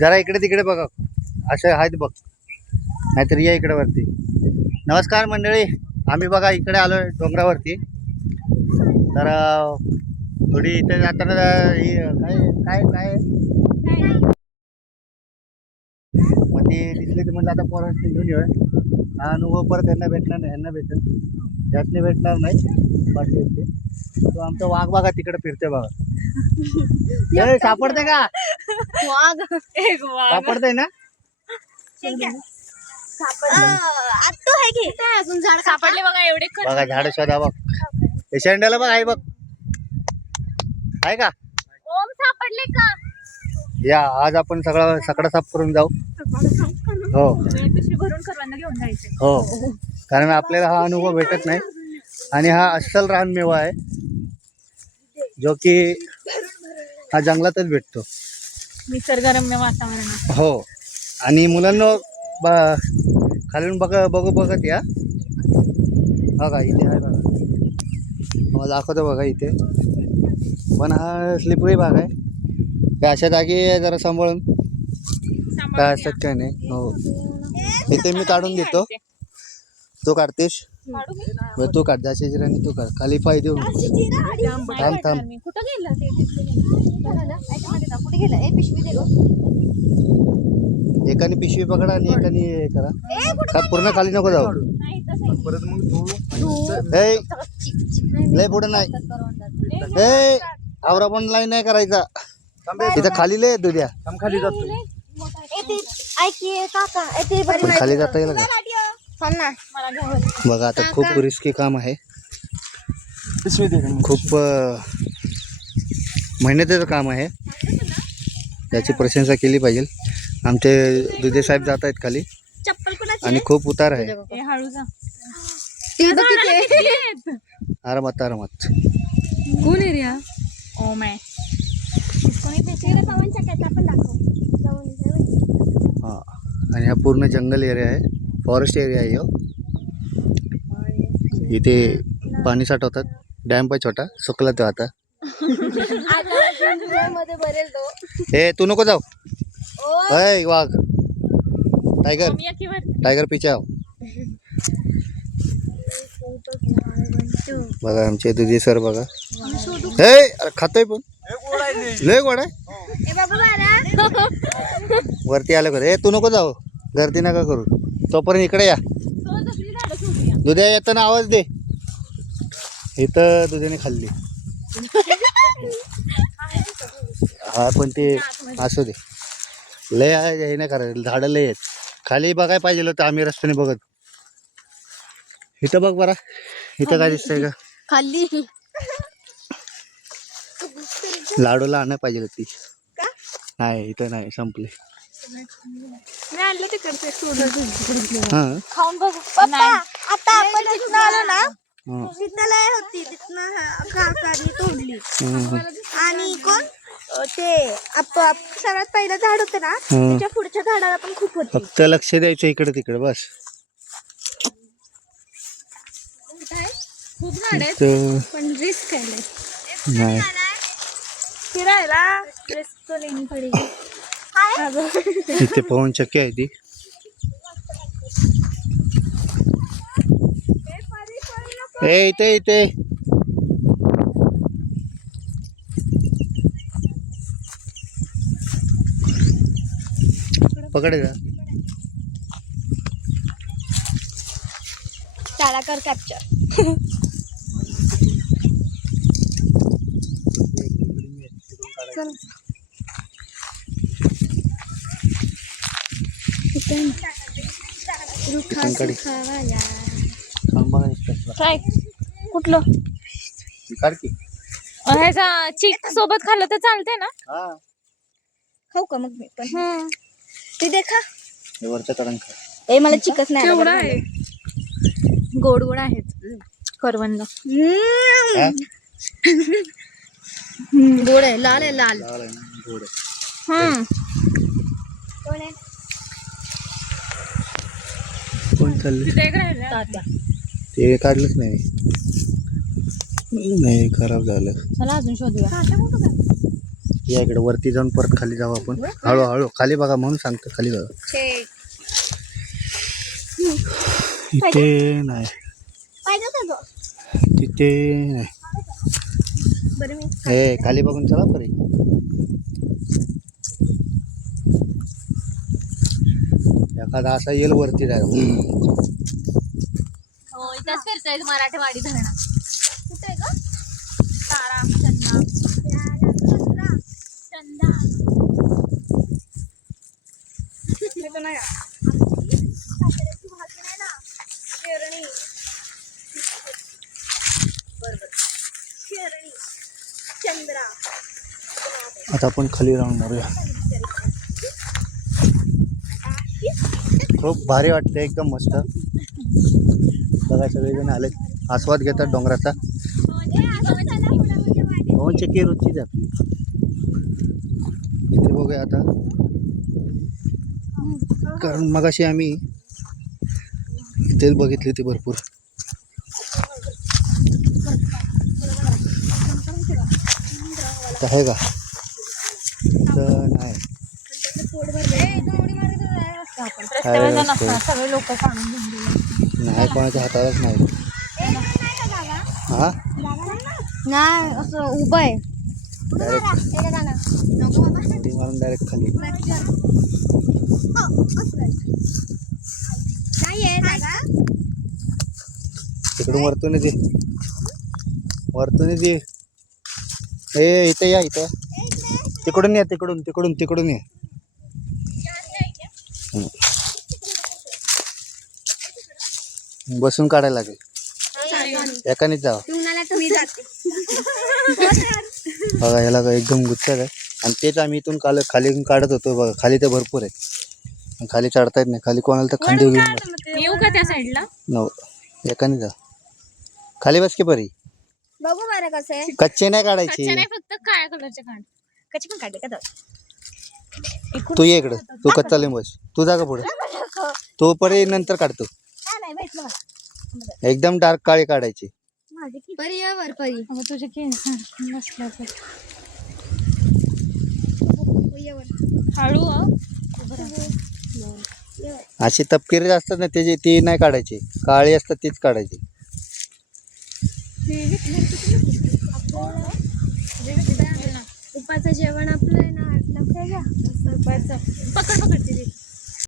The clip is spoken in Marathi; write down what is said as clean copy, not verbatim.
जरा इकडे तिकडे बघा, असे आहेत बघ, नाहीतर या इकडे वरती. नमस्कार मंडळी, आम्ही बघा इकडे आलोय डोंगरावरती. तर थोडी इथे जाताना काय काय काय मग ते दिसले, ते म्हटलं आता पोरांनी घेऊन येऊया. हा अनुभव परत यांना भेटणार नाही, ह्यांना भेटेल, यातने भेटणार नाही. बाकी येते तो आमचा वाघ बघा तिकडे फिरते बघा. सापडते का? वाघ एक वाघ सापडते ना? अजून झाड सापडले बघा एवढे. बघा झाड शोधा बघ, शेंड्याला बघ आहे बघ, आहे का? ओम सापडले का? या आज आपण सगळा साफ करून जाऊ. हो पिशवी भरून सर्वांना घेऊन जायचे. हो, कारण आपल्याला हा अनुभव भेटत नाही आणि हा अस्सल रानमेवा आहे जो की हा जंगलातच भेटतो. निसर्गरम्य वातावरण. हो, आणि मुलांना खालून बघू बघत या. बघा इथे आहे बघा, मला दाखवतो बघा इथे. पण हा स्लिपरी भाग आहे, त्या अशा जागी जरा सांभाळून काय असतात काय नाही. हो, इथे मी काढून देतो, तू काढतेस तू काढ, जाशीची राणी तू काढ, खाली पाय देऊ. थांब थांब, कुठं गेलं कुठे गेलं? पिशवी दे. एकाने पिशवी पकडा आणि एकाने हे करा, पूर्ण खाली नको जाऊ. लय पुढे नाही, आवरा पण लाईन नाही करायचा. तिथं खाली लय दुध्या खाली जातो, खाली जाता येईल का? बघा आता खूप रिस्की काम आहे, खूप मेहनतीचं काम आहे, याची प्रशंसा केली पाहिजे. आमचे दुधे साहेब जात आहेत खाली आणि खूप उतार आहे. आरामात आरामात. कोण एरिया? ओम आहे. हा, आणि हा पूर्ण जंगल एरिया आहे, फॉरेस्ट एरिया आहे. इथे पाणी साठवतात, डॅम पण छोटा सुकला तो आता. हे तू नको जाऊ. अय वाघ, टायगर टायगर पिछाव. बघा आमचे दुधी सर बघा, हे अरे खातोय पण लय गोड आहे. वरती आलं कर, हे तू नको जाऊ, गर्दी नका करू. तोपर्यंत इकडे या, दुध्या येताना आवाज दे. इथं दुधाने खाल्ली. हा पण ते असू दे, लय आहे हे नाही करायचं, झाडं लय आहेत खाली. बघाय पाहिजे होतं आम्ही रस्त्याने बघत. इथं बघ बरा, इथं काय दिसतंय का खाली? लाडूला आणाय पाहिजे होती. नाही इथं नाही, संपले. मी आणलं तिकडचे हा खाऊन बघ. आता आपण तिथनं आलो ना, तिथनं लय होती, तिथनं काकाने तोडली. आणि कोण ते सगळ्यात पहिलं झाड होतं ना, त्याच्या पुढच्या झाडाला पण खूप होती. फक्त लक्ष द्यायचं इकडे तिकडे बस. खूप झाड आहेत पण रिस्क आहे नाही. फिरायला रिस्क तो लेनी पडेगी. इथे पवन चक्की आहे ती. ए इथे इथे पकडायचा. त्याला कर कॅप्चर. काय कुठलं ह्याचा चिक सोबत खाल्लं तर चालते ना? खाऊ का मग मी पण? ते देखा वरच्या कडांग खा. ए मला चिकच नाही केवढा आहे. गोड गोड आहेत करवंद. गोड आहे, लाल आहे, लाल गोड आहे. कोण चालले ते काढलंच नाही. नाही खराब झालं. चला अजून शोधूया. या इकडे वरती जाऊन परत खाली जाऊ आपण. हळूहळू खाली बघा म्हणून सांगतो, खाली बघा. इथे नाही, तिथे नाही. हे खाली बघून चला परी. एखादा असा येईल वरती जाय. हो इथंच फिरतोय मराठवाडी धरण. कुठे ग? तारा चंदा चंदा चंद्रा. आता आपण खाली राहून मारूया. खूप भारी वाटते, एकदम मस्त. बघा सगळेजण आले, आस्वाद घेतात डोंगराचा. पवन चक्की रोजचीच आपली. इथे बघूया आता, कारण मगाशी आम्ही तेल बघितले ते भरपूर. आहे का तर नाही. सगळे लोक नाही कोणाच्या हातालाच नाही. हा नाही असं उभं आहे मारून डायरेक्ट खाली. तिकडून वरतून दे, वरतून दे. ए इथे या, इथे तिकडून या, तिकडून तिकडून तिकडून या. बसून काढायला लागेल, एकानेच जावं. बघा ह्याला एकदम गुच्छाच आहे. आणि तेच आम्ही इथून खाली काढत होतो. बघा खाली तर भरपूर आहे, खाली चढता येत नाही. खाली कोणाला तर खंडीव घेऊन येऊ का त्या साईडला? न एकाने जा. खाली बस की परी. बघू बरं कसं आहे. कच्चे नाही काढायचे, फक्त काळ्या कलरचे काढ. कच्चे पण काढले का? तू ये इकडं, तू कच्चा लिंब बस. तू जा का पुढे, तो परी नंतर काढतो. एकदम डार्क काळी काढायची. परी या वर परी. तुझे केस हळू. अशी तपकिरी असतात ना त्याची, ती नाही काढायची. काळी असतात तीच काढायची. उपाचं जेवण आपलं आहे ना. पकड पकड